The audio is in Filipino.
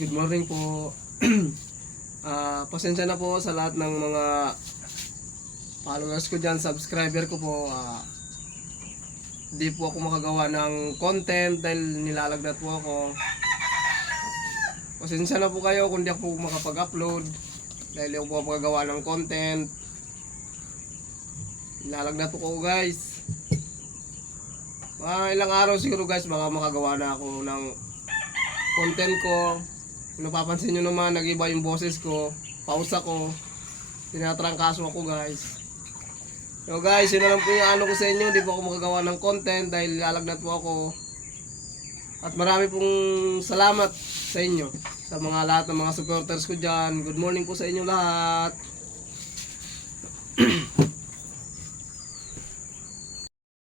good morning po. Pasensya na po sa lahat ng mga followers ko dyan, subscriber ko po. Di po ako makagawa ng content dahil nilalagnat po ako. Pasensya na po kayo kung di ako makapag-upload dahil di ako po makagawa ng content. Nilalagnat po ko guys. Ilang araw siguro guys baka makagawa na ako ng content ko. Kung napapansin nyo naman, nag-iba yung boses ko, pausa ko, tinatrangkaso ako guys. So guys, yun na lang po yung ano ko sa inyo, di po ako makagawa ng content dahil lalagnat po ako. At marami pong salamat sa inyo, sa mga lahat ng mga supporters ko dyan. Good morning po sa inyo lahat.